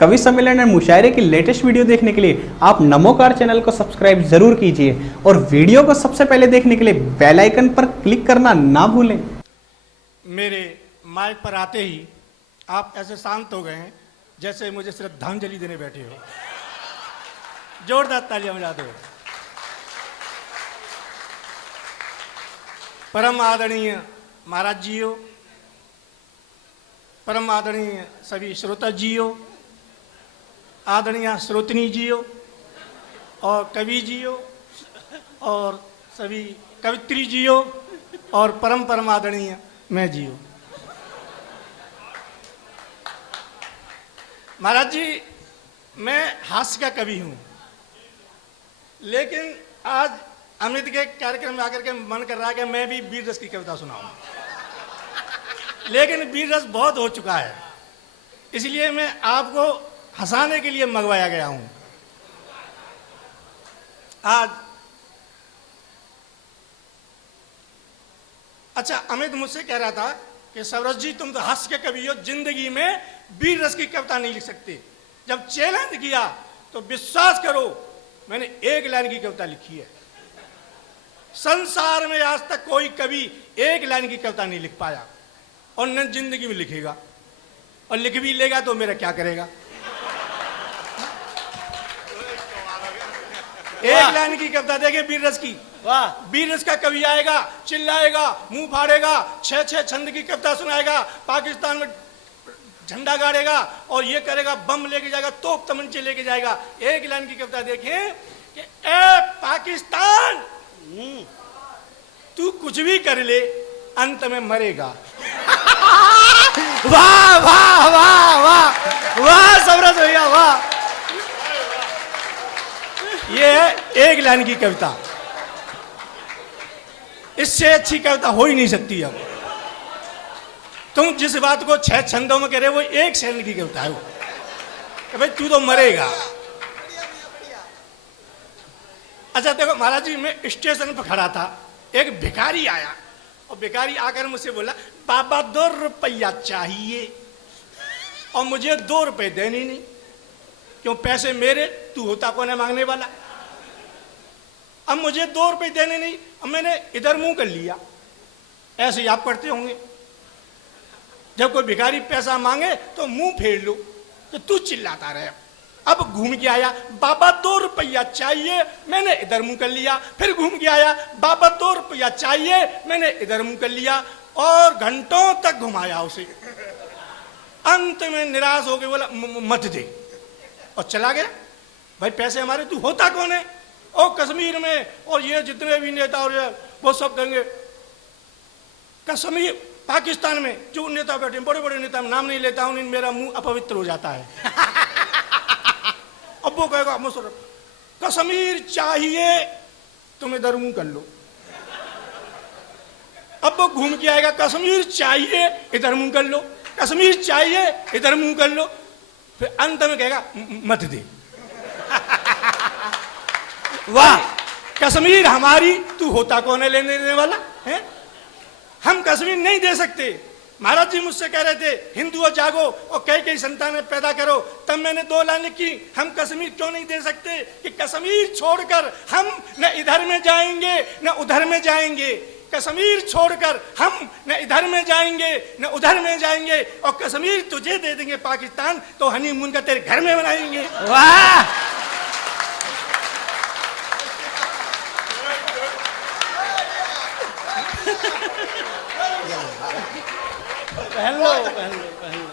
कवि सम्मेलन और मुशायरे की लेटेस्ट वीडियो देखने के लिए आप नमोकार चैनल को सब्सक्राइब जरूर कीजिए और वीडियो को सबसे पहले देखने के लिए बेल आइकन पर क्लिक करना ना भूलें। मेरे माइक पर आते ही आप ऐसे शांत हो गए हैं जैसे मुझे श्रद्धांजलि देने बैठे हो। जोरदार तालियां बजा दो। परम आदरणीय महाराज जीओ, परम आदरणीय सभी श्रोता जीओ, आदरणीय श्रोतनी जीओ और कवि जीओ और सभी कवित्री जीओ और परम आदरणीय मैं जीओ। महाराज जी, मैं हास्य का कवि हूँ, लेकिन आज अमित के कार्यक्रम में आकर के मन कर रहा है कि मैं भी वीर रस की कविता सुनाऊं, लेकिन वीर रस बहुत हो चुका है, इसलिए मैं आपको हंसाने के लिए मंगवाया गया हूं। आज अच्छा, अमित मुझसे कह रहा था कि सवरस जी तुम तो हास्य के कवि हो, जिंदगी में वीर रस की कविता नहीं लिख सकते। जब चैलेंज किया तो विश्वास करो मैंने एक लाइन की कविता लिखी है। संसार में आज तक कोई कवि एक लाइन की कविता नहीं लिख पाया और न जिंदगी में लिखेगा, और लिख भी लेगा तो मेरा क्या करेगा। एक लाइन की कविता देखे वीर रस की, वाह, वीर रस का कवि आएगा, चिल्लाएगा, मुंह फाड़ेगा, 6 छंद की कविता सुनाएगा, पाकिस्तान में झंडा गाड़ेगा और ये करेगा, बम लेके जाएगा, तोप तमंचे लेके जाएगा। एक लाइन की कविता देखें कि ए पाकिस्तान, तू कुछ भी कर ले अंत में मरेगा। वाह वाह वाह वाह वाह सवरस भैया, वाह। ये है एक लाइन की कविता, इससे अच्छी कविता हो ही नहीं सकती। अब तुम जिस बात को 6 छंदों में कह रहे हो वो एक छंद की कविता है, वो कि भाई तू तो मरेगा। अच्छा देखो महाराज जी, मैं स्टेशन पर खड़ा था, एक भिखारी आया और भिखारी आकर मुझसे बोला, बाबा 2 रुपया चाहिए, और मुझे 2 रुपए देने नहीं। क्यों, पैसे मेरे, तू होता कौन है मांगने वाला। अब मुझे 2 रुपए देने नहीं, अब मैंने इधर मुंह कर लिया। ऐसे ही आप करते होंगे, जब कोई भिखारी पैसा मांगे तो मुंह फेर लो, तो तू चिल्लाता रहे। अब घूम के आया, बाबा 2 रुपया चाहिए, मैंने इधर मुंह कर लिया। फिर घूम के आया, बाबा 2 रुपया चाहिए, मैंने इधर मुंह कर लिया, और घंटों तक घुमाया उसे। अंत में निराश हो गए, बोला मत दे, और चला गया। भाई पैसे हमारे, तू होता कौन है। और कश्मीर में और ये जितने भी नेता और वो सब कहेंगे, कश्मीर पाकिस्तान में जो नेता बैठे, बड़े बड़े नेता, नाम नहीं लेता हूं, मेरा मुंह अपवित्र हो जाता है। अब वो कहेगा मुसरफ, कश्मीर चाहिए, तुम इधर मुंह कर लो। अब वो घूम के आएगा, कश्मीर चाहिए, इधर मुंह कर लो, कश्मीर चाहिए, इधर मुंह कर लो। फिर अंत में कहेगा मत दे। वाह, कश्मीर हमारी, तू होता कौन है लेने देने वाला है। हम कश्मीर नहीं दे सकते। महाराज जी मुझसे कह रहे थे, हिंदुओं जागो और कई संतानें पैदा करो, तब मैंने 2 लाइन की, हम कश्मीर क्यों नहीं दे सकते कि कश्मीर छोड़कर हम न इधर में जाएंगे न उधर में जाएंगे। कश्मीर छोड़कर हम न इधर में जाएंगे न उधर में जाएंगे, और कश्मीर तुझे दे देंगे पाकिस्तान, तो हनीमून का तेरे घर में बनाएंगे। वाह, पहन लो, पहन लो, पहन लो।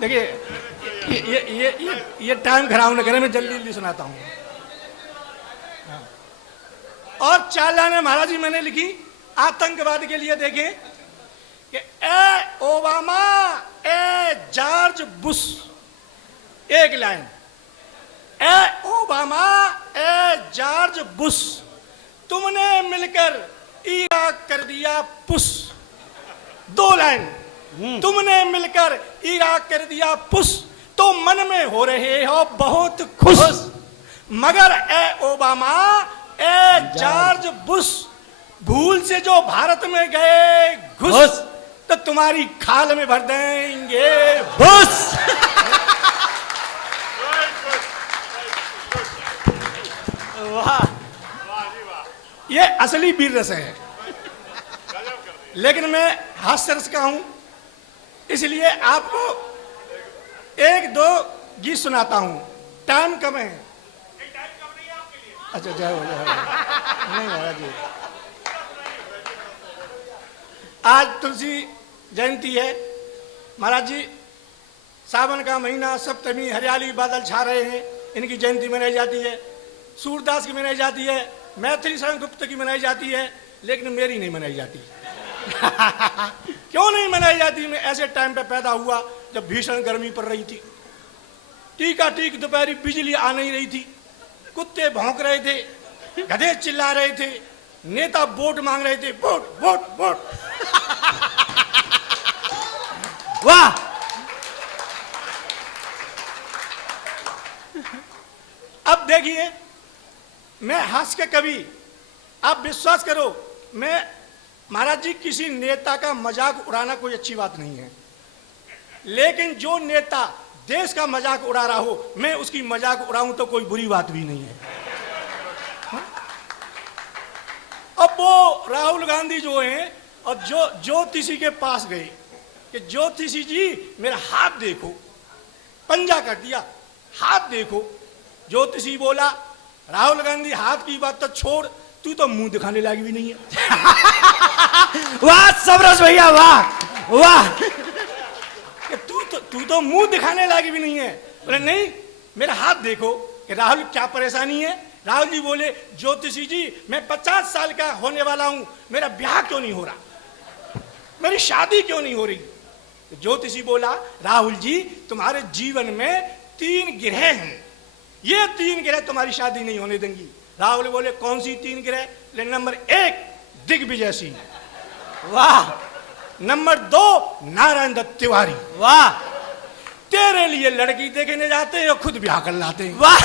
देखिए ये टाइम खराब न करे, मैं जल्दी सुनाता हूँ। और 4 लाइनें महाराज जी मैंने लिखी आतंकवाद के लिए। देखें कि ए ओबामा, ए जॉर्ज बुश, एक line, A Obama, A George Bush, तुमने मिलकर इराक कर दिया पुश। 2 लाइन, तुमने मिलकर इराक कर दिया पुश, तो मन में हो रहे हो बहुत खुश, मगर ए ओबामा, ए जॉर्ज बुश, भूल से जो भारत में गए घुस, तो तुम्हारी खाल में भर देंगे भूस। वाह, ये असली वीर रस है। लेकिन मैं हास्य रस का हूं, इसलिए आपको एक दो गीत सुनाता हूं। टाइम कम है। अच्छा जाओ जाओ। नहीं महाराज जी, आज तुलसी जयंती है महाराज जी। सावन का महीना, सप्तमी, हरियाली बादल छा रहे हैं, इनकी जयंती मनाई जाती है। सूरदास की मनाई जाती है, मैथिली शरण गुप्त की मनाई जाती है, लेकिन मेरी नहीं मनाई जाती। क्यों नहीं मनाई जाती? मैं ऐसे टाइम पे पैदा हुआ जब भीषण गर्मी पड़ रही थी, टीका टीक दोपहरी बिजली आ नहीं रही थी, कुत्ते भौंक रहे थे, गधे चिल्ला रहे थे, नेता वोट मांग रहे थे, वोट वोट वोट। वाह, अब देखिए, मैं हंस के कभी, आप विश्वास करो, मैं महाराज जी किसी नेता का मजाक उड़ाना कोई अच्छी बात नहीं है, लेकिन जो नेता देश का मजाक उड़ा रहा हो, मैं उसकी मजाक उड़ाऊं तो कोई बुरी बात भी नहीं है। अब वो राहुल गांधी जो हैं, और जो ज्योतिषी के पास गए कि ज्योतिषी जी मेरा हाथ देखो, पंजा कर दिया, हाथ देखो। ज्योतिषी बोला, राहुल गांधी हाथ की बात तो छोड़, तू तो मुंह दिखाने लायक भी नहीं है। वाह सबरस भैया, वाह वाह, तू तो मुंह दिखाने लायक भी नहीं है। बोले नहीं, मेरा हाथ देखो कि राहुल क्या परेशानी है। राहुल जी बोले, ज्योतिषी जी मैं 50 साल का होने वाला हूं, मेरा ब्याह क्यों नहीं हो रहा, मेरी शादी क्यों नहीं हो रही। तो ज्योतिषी बोला, राहुल जी तुम्हारे जीवन में 3 ग्रह हैं, ये 3 ग्रह तुम्हारी शादी नहीं होने देंगी। राहुल बोले, कौन सी 3 ग्रह? नंबर 1 दिग्विजय सिंह, वाह। नंबर 2 नारायण दत्त तिवारी, वाह। तेरे लिए लड़की देखने जाते हैं और खुद ब्याह कर लाते हैं, वाह।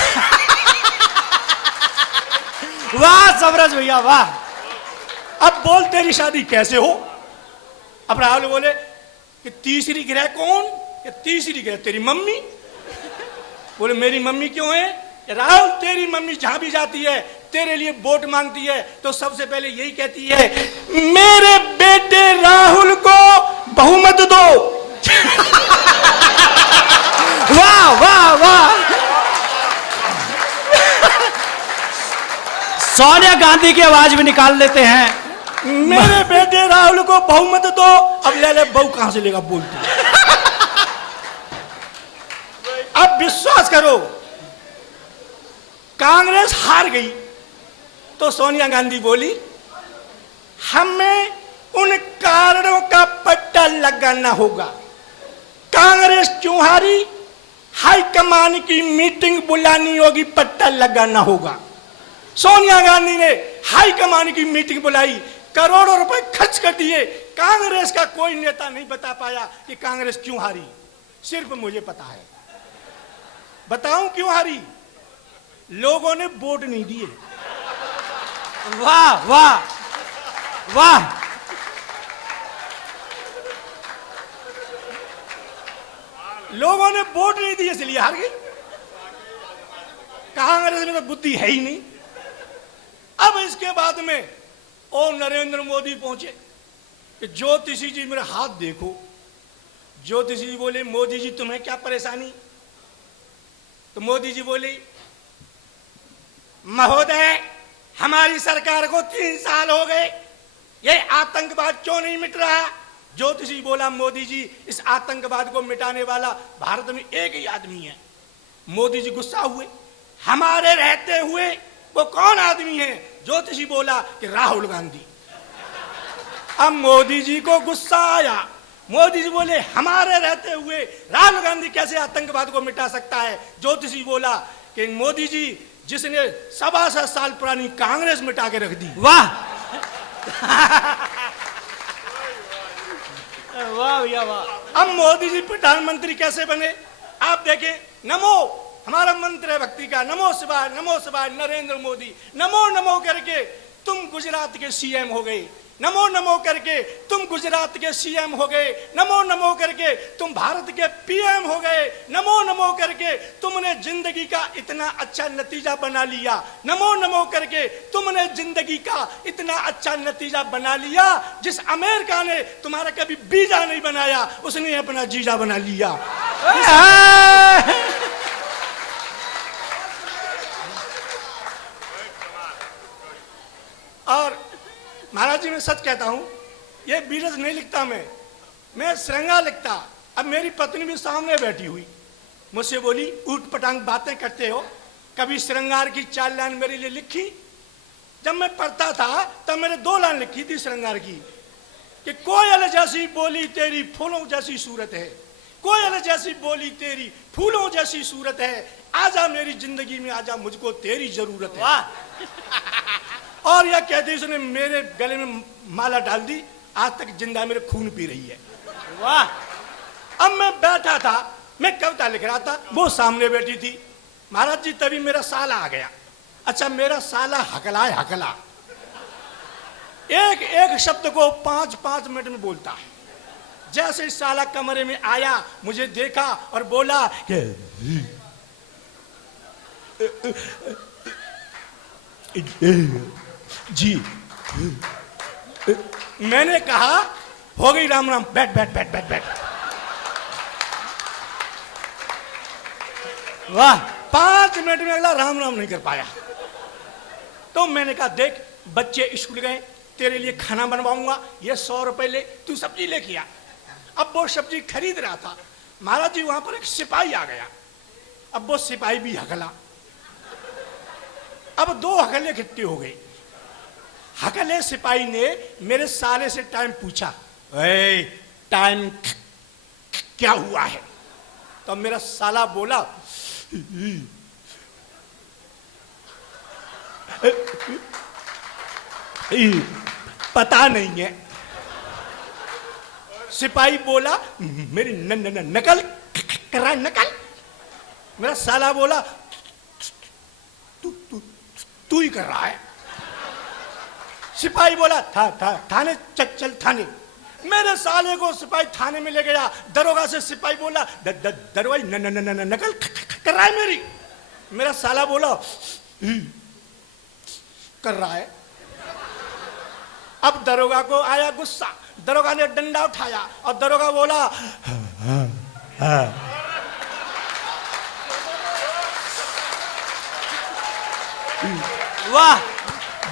वाह सबरस भैया, वाह। अब बोल तेरी शादी कैसे हो? अब राहुल बोले कि तीसरी ग्रह कौन? कि तीसरी ग्रह तेरी मम्मी। बोले मेरी मम्मी क्यों है? राहुल तेरी मम्मी जहां भी जाती है, तेरे लिए वोट मांगती है, तो सबसे पहले यही कहती है, मेरे बेटे राहुल को बहुमत दो। वाह वाह वाह। सोनिया गांधी की आवाज भी निकाल लेते हैं, मेरे बेटे राहुल को बहुमत दो। अब ले बहू कहां से लेगा बोलती। अब विश्वास करो, कांग्रेस हार गई तो सोनिया गांधी बोली, हमें उन कारणों का पट्टा लगाना होगा। कांग्रेस क्यों हारी? हाईकमान की मीटिंग बुलानी होगी, पट्टा लगाना होगा। सोनिया गांधी ने हाईकमान की मीटिंग बुलाई, करोड़ों रुपए खर्च कर दिए, कांग्रेस का कोई नेता नहीं बता पाया कि कांग्रेस क्यों हारी। सिर्फ मुझे पता है। बताऊं क्यों हारी? लोगों ने वोट नहीं दिए। वाह वाह वाह। लोगों ने वोट नहीं दिए इसलिए हार गई। कांग्रेस में तो बुद्धि है ही नहीं। अब इसके बाद में ओ नरेंद्र मोदी पहुंचे कि ज्योतिषी जी मेरा हाथ देखो। ज्योतिषी जी बोले, मोदी जी तुम्हें क्या परेशानी? तो मोदी जी बोले, महोदय हमारी सरकार को 3 साल हो गए, ये आतंकवाद क्यों नहीं मिट रहा? ज्योतिषी बोला, मोदी जी इस आतंकवाद को मिटाने वाला भारत में एक ही आदमी है। मोदी जी गुस्सा हुए, हमारे रहते हुए वो कौन आदमी है? ज्योतिषी बोला कि राहुल गांधी। अब मोदी जी को गुस्सा आया। मोदी जी बोले, हमारे रहते हुए राहुल गांधी कैसे आतंकवाद को मिटा सकता है? ज्योतिषी बोला कि मोदी जी जिसने 67 साल पुरानी कांग्रेस मिटा के रख दी। वाह वाह भैया वाह। अब मोदी जी प्रधानमंत्री कैसे बने? आप देखें, नमो हमारा मंत्र है भक्ति का, नमो शिवाय नरेंद्र मोदी, नमो नमो करके तुम गुजरात के सीएम हो गए। नमो नमो करके तुम गुजरात के सीएम हो गए, नमो नमो करके तुम भारत के पीएम हो गए, नमो नमो करके तुमने जिंदगी का इतना अच्छा नतीजा बना लिया, नमो नमो करके तुमने जिंदगी का इतना अच्छा नतीजा बना लिया। जिस अमेरिका ने तुम्हारा कभी वीजा नहीं बनाया उसने अपना जीजा बना लिया। और महाराज जी मैं सच कहता हूं, ये बीरज नहीं लिखता मैं श्रृंगार लिखता। अब मेरी पत्नी भी सामने बैठी हुई मुझसे बोली, ऊट पटांग बातें करते हो, कभी श्रृंगार की 4 लाइन मेरे लिए लिखी? जब मैं पढ़ता था तब मैंने 2 लाइन लिखी थी श्रृंगार की कि कोयल जैसी बोली तेरी फूलों जैसी सूरत है, कोयल जैसी बोली तेरी फूलों जैसी सूरत है, आजा मेरी जिंदगी में आजा मुझको तेरी जरूरत है। और यह कहते उसने मेरे गले में माला डाल दी, आज तक जिंदा मेरे खून पी रही है। वाह। अब मैं बैठा था, मैं कविता लिख रहा था, वो सामने बैठी थी। महाराज जी तभी मेरा साला आ गया। अच्छा मेरा साला हकला है, हकला एक एक शब्द को 5-5 मिनट में बोलता है। जैसे साला कमरे में आया, मुझे देखा और बोला कि जी। मैंने कहा हो गई राम राम, बैठ बैठ बैठ बैठ बैठ। वाह, 5 मिनट में अगला राम राम नहीं कर पाया। तो मैंने कहा देख बच्चे स्कूल गए, तेरे लिए खाना बनवाऊंगा, ये 100 रुपए ले, तू सब्जी लेके आ। अब वो सब्जी खरीद रहा था, महाराज जी वहां पर एक सिपाही आ गया। अब वो सिपाही भी हकला। अब 2 हकले इकट्ठे हो गए। हकले सिपाही ने मेरे साले से टाइम पूछा, टाइम क्या हुआ है? तो मेरा साला बोला पता नहीं है। सिपाही बोला मेरी नकल कर रहा है, नकल। मेरा साला बोला तू ही कर रहा है। सिपाही बोला थाने चल थाने। मेरे साले को सिपाही थाने में ले गया। दरोगा से सिपाही बोला दरोगा नकल कर रहा है मेरी। मेरा साला बोला कर रहा है। अब दरोगा को आया गुस्सा, दरोगा ने डंडा उठाया और दरोगा बोला वाह,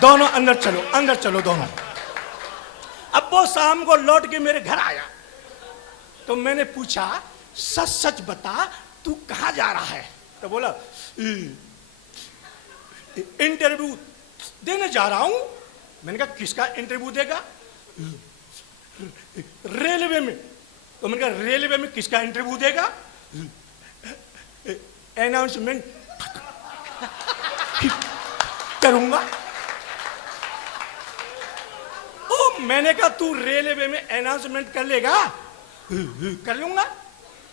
दोनों अंदर चलो, अंदर चलो दोनों। अब वो शाम को लौट के मेरे घर आया तो मैंने पूछा सच सच बता तू कहां जा रहा है? तो बोला इंटरव्यू देने जा रहा हूं। मैंने कहा किसका इंटरव्यू देगा? रेलवे में। तो मैंने कहा रेलवे में किसका इंटरव्यू देगा? अनाउंसमेंट करूंगा। ओ मैंने कहा तू रेलवे में अनाउंसमेंट कर लेगा? कर लूंगा।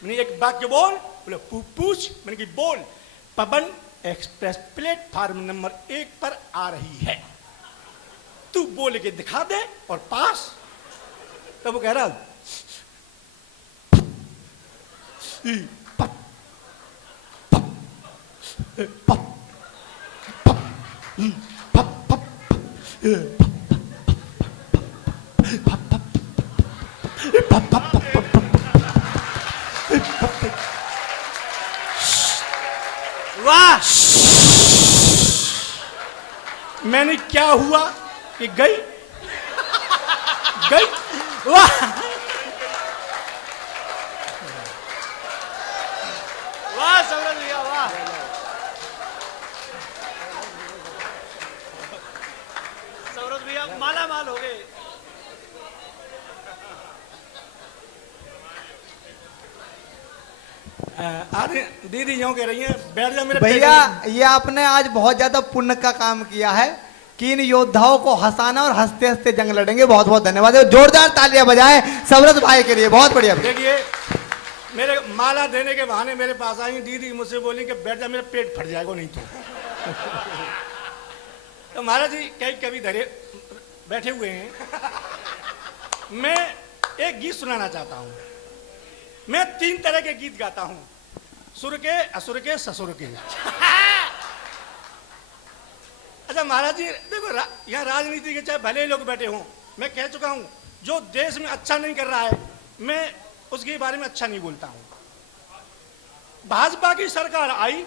मैंने एक वाक्य बोल, बोले पूछ। मैंने कहा बोल। पवन एक्सप्रेस प्लेटफार्म नंबर 1 पर आ रही है, तू बोल के दिखा दे और पास। तब वो कह रहा वाह। मैंने क्या हुआ कि गई गई। वाह वाह समझ लिया। वाह सौरभ भैया माला माल हो गए। अरे दीदी यूं कह रही है बैठ जा मेरे भैया। ये आपने आज बहुत ज्यादा पुण्य का काम किया है कि इन योद्धाओं को हंसाना और हंसते हंसते जंग लड़ेंगे। बहुत बहुत धन्यवाद। जोरदार तालियां बजाएं समरथ भाई के लिए, बहुत बढ़िया। देखिए मेरे माला देने के बहाने मेरे पास आई दीदी, मुझसे बोली कि बैठ जा मेरा पेट फट जाएगा नहीं तो। तो महाराज जी कई कभी बैठे हुए हैं, मैं एक गीत सुनाना चाहता हूं। मैं 3 तरह के गीत गाता हूं, सुर के, असुर के, ससुर के। अच्छा महाराज जी देखो, यहाँ राजनीति के चाहे भले लोग बैठे हों, मैं कह चुका हूं जो देश में अच्छा नहीं कर रहा है मैं उसके बारे में अच्छा नहीं बोलता हूं। भाजपा की सरकार आई,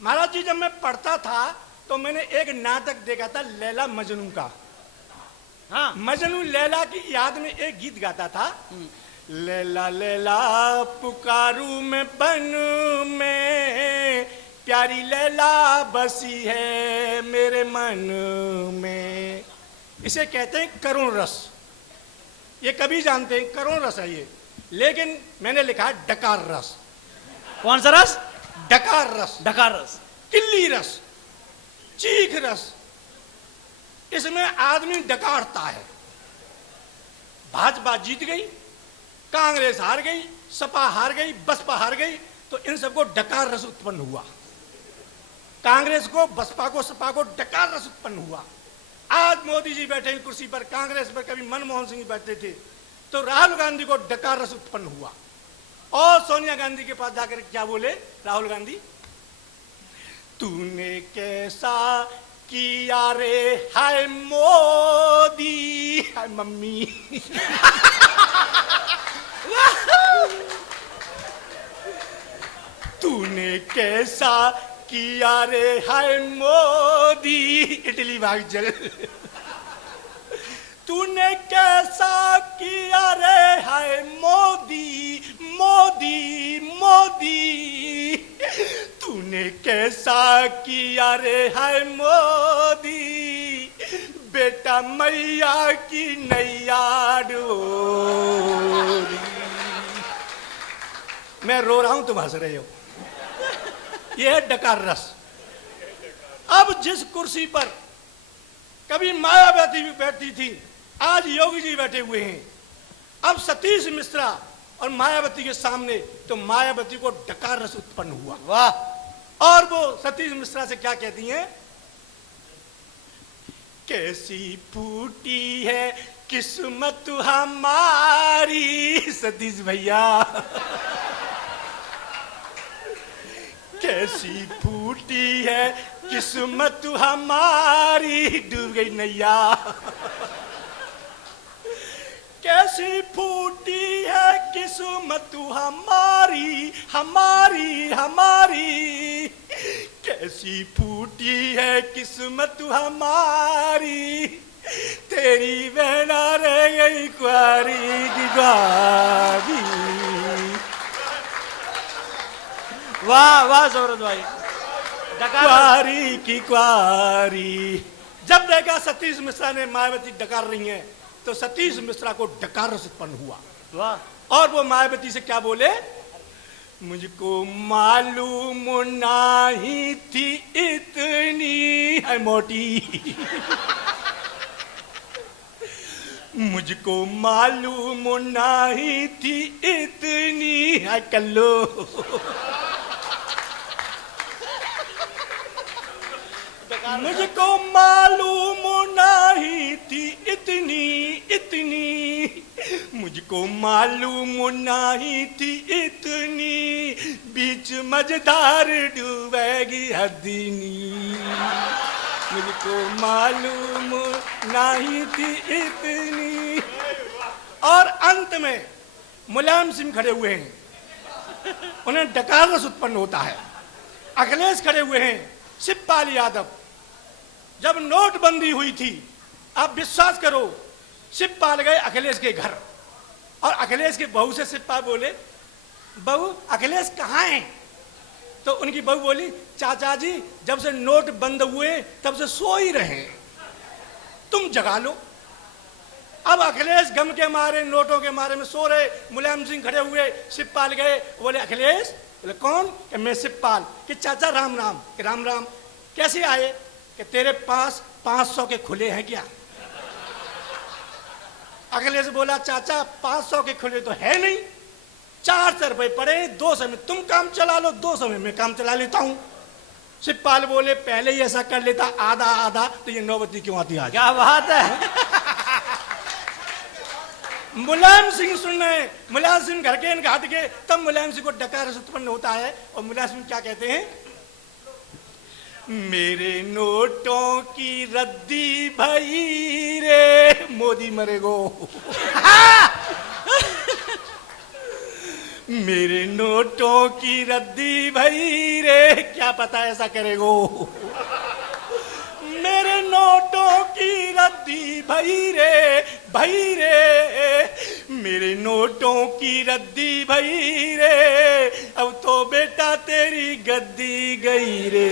महाराज जी जब मैं पढ़ता था तो मैंने एक नाटक देखा था लैला मजनू का। हाँ, मजनू लैला की याद में एक गीत गाता था, लैला लैला पुकारू मैं बन में, प्यारी लैला बसी है मेरे मन में। इसे कहते हैं करुण रस। ये कभी जानते हैं करुण रस है ये, लेकिन मैंने लिखा है डकार रस। कौन सा रस? डकार रस। डकार रस, किल्ली रस, चीख रस। इसमें आदमी डकारता है। भाजपा जीत गई, कांग्रेस हार गई, सपा हार गई, बसपा हार गई, तो इन सबको डकार रस उत्पन्न हुआ। कांग्रेस को, बसपा को, सपा को डकार रस उत्पन्न हुआ। आज मोदी जी बैठे हैं कुर्सी पर, कांग्रेस पर कभी मनमोहन सिंह बैठते थे, तो राहुल गांधी को डकार रस उत्पन्न हुआ। और सोनिया गांधी के पास जाकर क्या बोले राहुल गांधी, तूने कैसा किया रे हाय मोदी, हाय मम्मी। तूने कैसा किया रे हाय मोदी, इटली भाग चल। तूने कैसा किया रे हाय मोदी, मोदी मोदी। तूने कैसा किया रे हाय मोदी, बेटा मैया की नैया डोरी। मैं रो रहा हूं, तुम हंस रहे हो। यह है डकार रस। अब जिस कुर्सी पर कभी मायावती भी बैठती थी, आज योगी जी बैठे हुए हैं। अब सतीश मिश्रा और मायावती के सामने तो मायावती को डकार रस उत्पन्न हुआ। वाह। और वो सतीश मिश्रा से क्या कहती हैं, कैसी फूटी है किस्मत हमारी सतीश भैया। कैसी फूटी है किस्मत हमारी, डूब गई नैया। कैसी फूटी है किस्मत हमारी, हमारी हमारी। कैसी फूटी है किस्मत हमारी, तेरी बहना रह गई कुंवारी की कुंवारी। वाह वाह जबरदस्त भाई, कुंवारी की कुंवारी। जब देखा सतीश मिश्रा ने मायावती डकार रही हैं, तो सतीश मिश्रा को डकार रस उत्पन्न हुआ। वाह। और वो मायावती से क्या बोले, मुझको मालूम नहीं थी इतनी है मोटी। मुझको मालूम नहीं थी इतनी है कल्लो। मुझको मालूम नहीं थी इतनी इतनी, मुझको मालूम नहीं थी इतनी, बीच मझधार डूबेगी हदनी। मुझको मालूम नहीं थी इतनी। और अंत में मुलायम सिंह खड़े हुए हैं, उन्हें डकार रस उत्पन्न होता है। अखिलेश खड़े हुए हैं, शिवपाल यादव। जब नोटबंदी हुई थी, आप विश्वास करो, शिवपाल गए अखिलेश के घर, और अखिलेश के बहू से शिवपाल बोले, बहू अखिलेश कहाँ हैं? तो उनकी बहू बोली, चाचा जी जब से नोट बंद हुए तब से सो ही रहे, तुम जगा लो। अब अखिलेश गम के मारे, नोटों के मारे में सो रहे। मुलायम सिंह खड़े हुए, शिवपाल गए, बोले अखिलेश। बोले कौन? कि मैं शिवपाल। कि चाचा राम राम। कि राम राम। कैसे आए? कि तेरे पास 500 के खुले हैं क्या? अखिलेश बोला, चाचा 500 के खुले तो है नहीं, 400 रुपए पड़े, 200 में तुम काम चला लो, 200 में मैं काम चला लेता हूं। शिवपाल बोले पहले ही ऐसा कर लेता आधा आधा तो ये नौबती क्यों आती आज। क्या बात है। मुलायम सिंह सुन रहे हैं, मुलायम सिंह घर के घाट के, तब मुलायम सिंह को डकार उत्पन्न होता है और मुलायम सिंह क्या कहते हैं, मेरे नोटों की रद्दी भई रे मोदी मरेगो। मेरे नोटों की रद्दी भई रे, क्या पता ऐसा करेगो। मेरे नोटों की रद्दी भई रे, मेरे नोटों की रद्दी भई रे, अब तो बेटा तेरी गद्दी गई रे।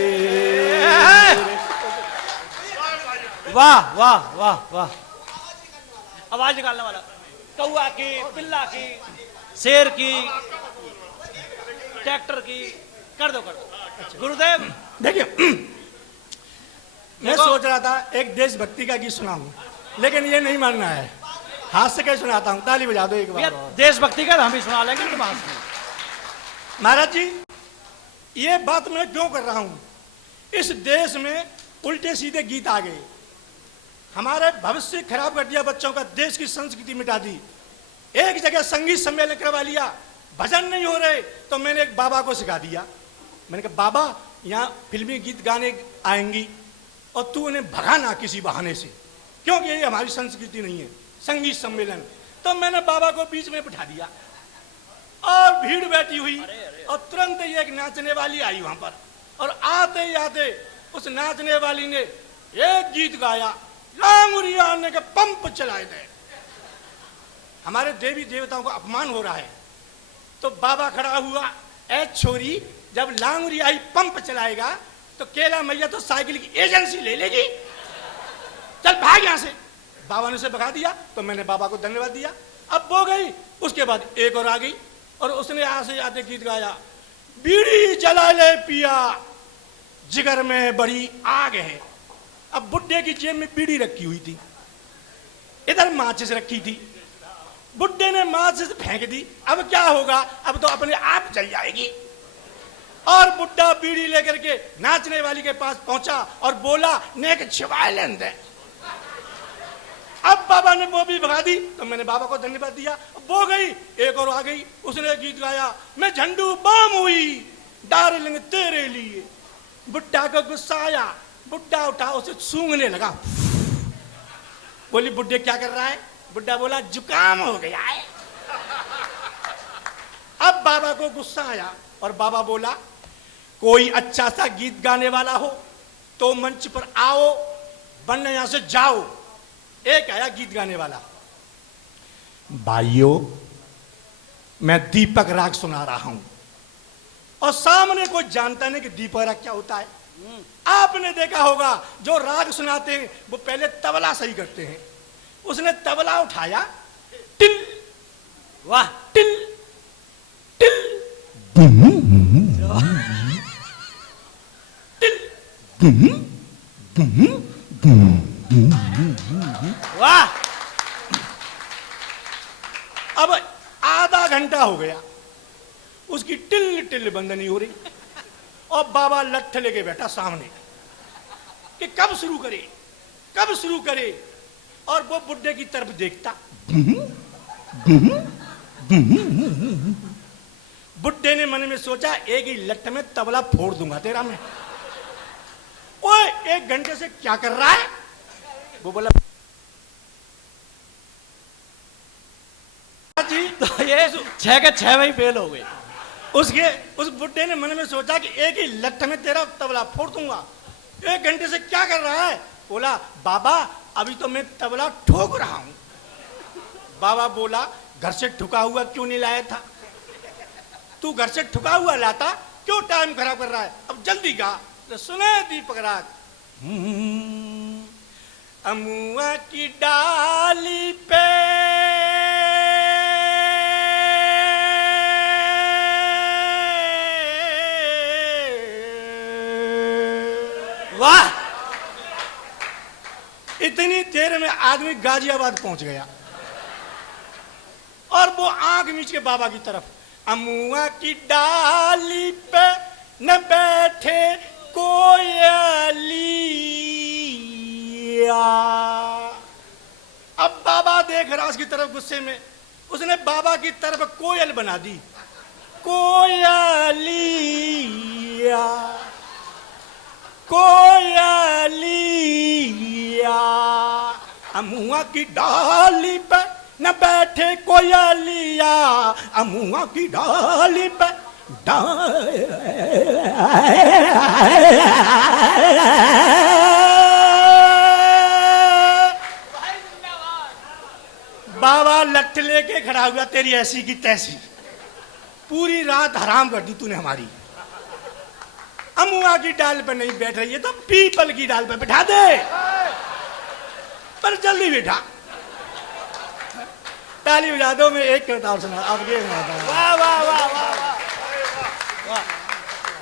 वाह वाह वाह वाह। आवाज निकालने वाला, कौआ की, पिल्ला की, शेर की, ट्रैक्टर की, कर दो कर दो। गुरुदेव देखिए मैं सोच रहा था एक देशभक्ति का गीत सुनाऊं, लेकिन ये नहीं मानना है, हाथ से कैसे सुनाता हूं, ताली बजा दो एक बार। देशभक्ति का हम भी सुना लेंगे तुम्हारे। महाराज जी ये बात मैं क्यों कर रहा हूं, इस देश में उल्टे सीधे गीत आ गए, हमारे भविष्य खराब कर दिया बच्चों का, देश की संस्कृति मिटा दी। एक जगह संगीत सम्मेलन करवा लिया, भजन नहीं हो रहे, तो मैंने एक बाबा को सिखा दिया। मैंने कहा बाबा यहाँ फिल्मी गीत गाने आएंगी और तू उन्हें भगाना किसी बहाने से, क्योंकि ये हमारी संस्कृति नहीं है संगीत सम्मेलन। तो मैंने बाबा को बीच में बिठा दिया और भीड़ बैठी हुई और तुरंत ही एक नाचने वाली आई वहां पर, और आते ही आते उस नाचने वाली ने एक गीत गाया, लांगुरिया ने के पंप चलाए थे। हमारे देवी देवताओं का अपमान हो रहा है। तो बाबा खड़ा हुआ, ए छोरी जब लांगुरी आई पंप चलाएगा तो केला मैया तो साइकिल की एजेंसी ले लेगी, चल भाग यहां से। बाबा ने उसे भगा दिया, तो मैंने बाबा को धन्यवाद दिया। अब वो गई, उसके बाद एक और आ गई और उसने यहां से आते गीत गाया, बीड़ी जला ले पिया जिगर में बड़ी आग है। अब बुड्ढे की जेब में बीड़ी रखी हुई थी, इधर माचिस रखी थी, बुड्ढे ने माचिस फेंक दी। अब क्या होगा, अब तो अपने आप जल जाएगी। और बुड्ढा बीड़ी लेकर के नाचने वाली के पास पहुंचा और बोला नेक छिवाए लेंदे। अब बाबा ने वो भी भगा दी, तो मैंने बाबा को धन्यवाद दिया। वो गई, एक और आ गई, उसने गीत गाया, मैं झंडू बम हुई डार्लिंग तेरे लिए। बुड्ढा को गुस्सा आया, बुड्ढा उठा उसे सूंघने लगा। बोली बुड्ढे क्या कर रहा है, बुड्ढा बोला जुकाम हो गया है। अब बाबा को गुस्सा आया और बाबा बोला कोई अच्छा सा गीत गाने वाला हो तो मंच पर आओ, वरना यहां से जाओ। एक आया गीत गाने वाला, भाइयों मैं दीपक राग सुना रहा हूं, और सामने कोई जानता नहीं कि दीपक राग क्या होता है। आपने देखा होगा जो राग सुनाते हैं वो पहले तबला सही करते हैं। उसने तबला उठाया, टिल वाह, टिल टिल वाह। अब आधा घंटा हो गया, उसकी टिल टिल बंद नहीं हो रही, और बाबा लठ लेके बैठा सामने कि कब शुरू करे, कब शुरू करे। और वो बुड्ढे की तरफ देखता, बुड्ढे ने मन में सोचा एक ही लठ में तबला फोड़ दूंगा तेरा मैं। ओए एक घंटे से क्या कर रहा है, वो बोला जी तो ये 6 के 6 में ही फेल हो गए। उस बुड्ढे ने मन में सोचा कि एक ही लठ में तेरा तबला फोड़ दूंगा। एक घंटे से क्या कर रहा है, बोला बाबा अभी तो मैं तबला ठोक रहा हूं। बाबा बोला घर से ठुका हुआ क्यों नहीं लाया था, तू घर से ठुका हुआ लाता, क्यों टाइम खराब कर रहा है, अब जल्दी गा। तो सुने दीपक राग, अमुआ की डाली पे वाह। इतनी देर में आदमी गाजियाबाद पहुंच गया और वो आंख मीच के बाबा की तरफ, अमुआ की डाली पे न बैठे कोयलिया। अब बाबा देख रहा उसकी तरफ गुस्से में, उसने बाबा की तरफ कोयल बना दी, कोयलिया कोयलिया। अमुआ की डाली पे न बैठे कोयलिया, अमुआ की डाली पे बाबा लठ लेके खड़ा हुआ, तेरी ऐसी की तैसी, पूरी रात हराम कर दी तूने हमारी। अमुआ की डाल पर नहीं बैठ रही है तो पीपल की डाल पर बैठा दे, पर जल्दी बैठा। ताली बजा दो, मैं एक करता हूं, सुना अब ये सुनाता हूं। वाह वाह वाह वाह वाह।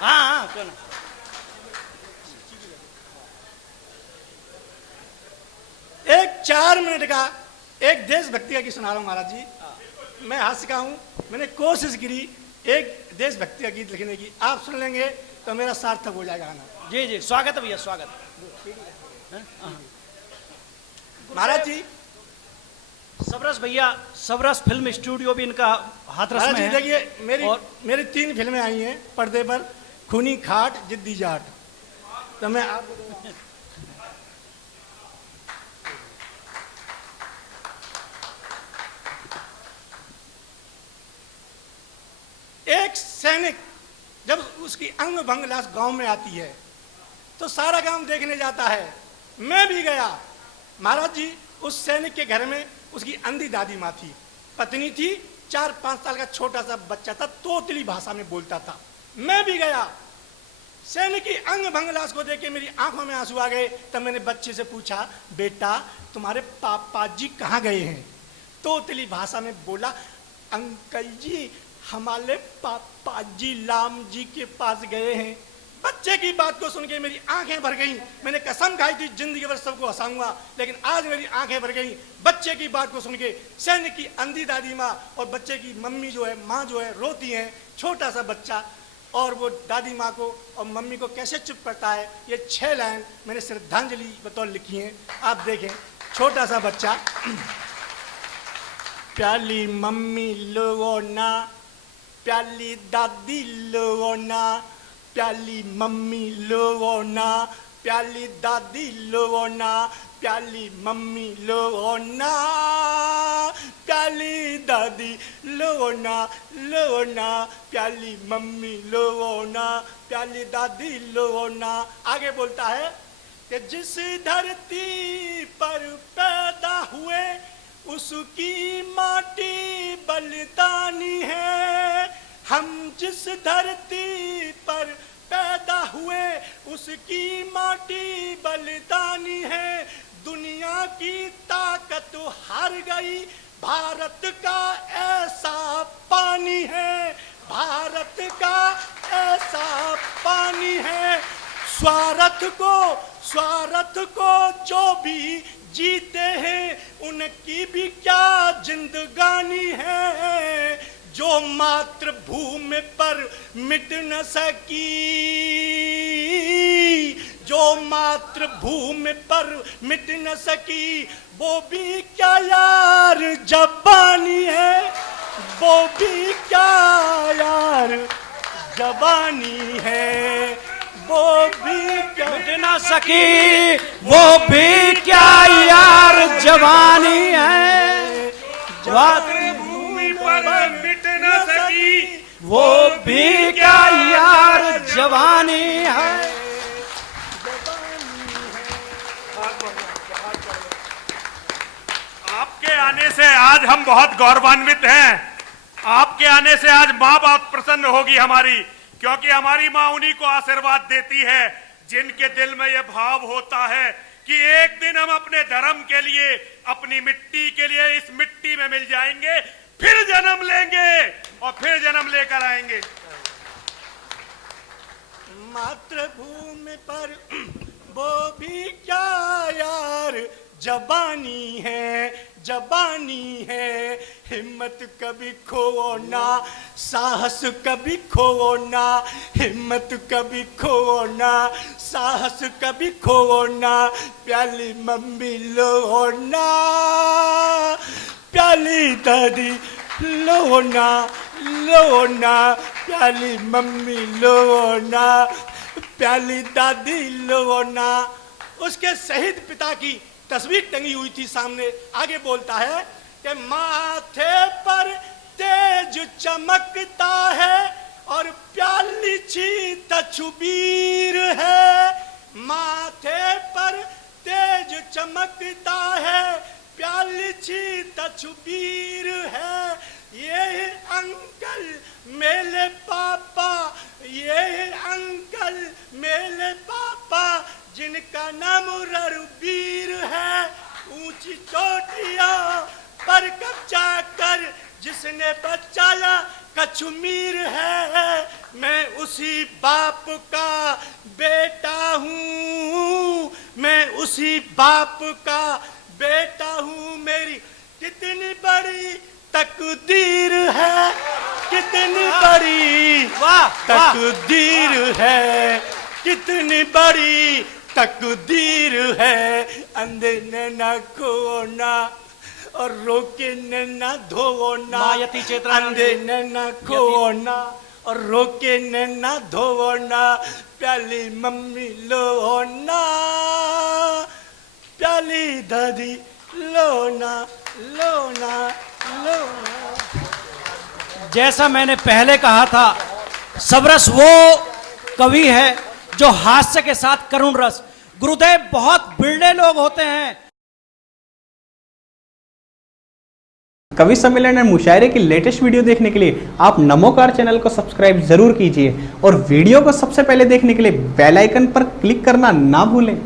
हाँ हाँ क्यों ना। एक 4 मिनट का एक देशभक्ति का गीत सुना रहा हूं महाराज जी। मैं हास्य का हूं, मैंने कोशिश की एक देशभक्ति का गीत लिखने की, आप सुन लेंगे तो मेरा सार्थक हो जाएगा गाना। जी जी स्वागत है भैया, स्वागत। महाराज जी, सबरस भैया, सबरस फिल्म स्टूडियो भी इनका हाथरस महाराज में जी है। देखिए, मेरी 3 फिल्में आई हैं पर्दे पर, खूनी खाट, जिद्दी जाट। तो मैं आपको एक सैनिक जब उसकी अंग भंग लाश गांव में आती है तो सारा गांव देखने जाता है। मैं भी गया महाराज जी। उस सैनिक के घर में उसकी अंधी दादी माँ थी, पत्नी थी, 4-5 साल का छोटा सा बच्चा था, तोतली भाषा में बोलता था। मैं भी गया, सैनिक की अंग भंग लाश को देख के मेरी आंखों में आंसू आ गए। तब मैंने बच्चे से पूछा, बेटा तुम्हारे पापा जी कहाँ गए हैं? तोतली भाषा में बोला, अंकल जी हमारे पापा जी लाम जी के पास गए हैं। बच्चे की बात को सुन के मेरी आंखें भर गईं। मैंने कसम खाई थी जिंदगी भर सबको हंसाऊंगा, लेकिन आज मेरी आंखें भर गईं बच्चे की बात को सुन के। सैनिक की अंधी दादी माँ और बच्चे की मम्मी जो है, माँ जो है, रोती है। छोटा सा बच्चा और वो दादी माँ को और मम्मी को कैसे चुप करता है। ये 6 लाइन मैंने श्रद्धांजलि बतौर लिखी है, आप देखें। छोटा सा बच्चा, प्याली मम्मी लो ना, प्याली दादी लो ना, प्याली मम्मी लो ना, प्याली दादी लो ना, प्याली मम्मी लो ना, प्याली दादी लो ना, प्याली मम्मी लो ना, प्याली दादी लो ना। आगे बोलता है कि जिस धरती पर पैदा हुए उसकी माटी बलिदानी है। हम जिस धरती पर पैदा हुए उसकी माटी बलिदानी है। दुनिया की ताकत हार गई, भारत का ऐसा पानी है, भारत का ऐसा पानी है। स्वार्थ को जो भी जीते हैं उनकी भी क्या जिंदगानी है। जो मातृभूमि पर मिट न सकी, जो मातृभूमि पर मिट न सकी, वो भी क्या यार जवानी है, वो भी क्या यार जवानी है, वो भी क्या मिट न सकी, वो भी क्या यार जवानी है। मातृभूमि पर मिट न सकी, वो भी क्या यार जवानी है। आपके आने से आज हम बहुत गौरवान्वित हैं। आपके आने से आज माँ बाप प्रसन्न होगी हमारी, क्योंकि हमारी माँ उन्हीं को आशीर्वाद देती है जिनके दिल में यह भाव होता है कि एक दिन हम अपने धर्म के लिए, अपनी मिट्टी के लिए इस मिट्टी में मिल जाएंगे, फिर जन्म लेंगे और फिर जन्म लेकर आएंगे। मातृभूमि पर वो भी क्या यार जवानी है, जवानी है। हिम्मत कभी खोओ ना, साहस कभी खोओ ना, हिम्मत कभी खोओ ना, साहस कभी खोओ ना, प्याली मम्मी लो ना, प्याली दादी लो ना, प्याली मम्मी लो ना, प्याली दादी लो ना। उसके शहीद पिता की तस्वीर टंगी हुई थी सामने। आगे बोलता है कि माथे पर तेज चमकता है और प्याली छी तछुबीर है, माथे पर तेज चमकता है, प्याली छी तछुबीर है। ये अंकल मेरे पापा, ये अंकल मेरे पापा, जिनका नाम रघुबीर है। ऊंची चोटियों पर कब्जा कर जिसने बचाया कश्मीर है। मैं उसी बाप का बेटा हूँ, मैं उसी बाप का बेटा हूँ। मेरी कितनी बड़ी तकदीर है, कितनी बड़ी तकदीर है, कितनी बड़ी तकदीर है। अंधे ने न खोना और रोके ने न धोना, मायती चेतना अंधे ने न खोना और रोके ने न धोना, प्याली मम्मी लो ना, प्याली दादी लो ना, लो ना। जैसा मैंने पहले कहा था, सबरस वो कवि है जो हास्य के साथ करुण रस। गुरुदेव बहुत बिरले लोग होते हैं। कवि सम्मेलन और मुशायरे की लेटेस्ट वीडियो देखने के लिए आप नमोकार चैनल को सब्सक्राइब जरूर कीजिए और वीडियो को सबसे पहले देखने के लिए बेल आइकन पर क्लिक करना ना भूलें।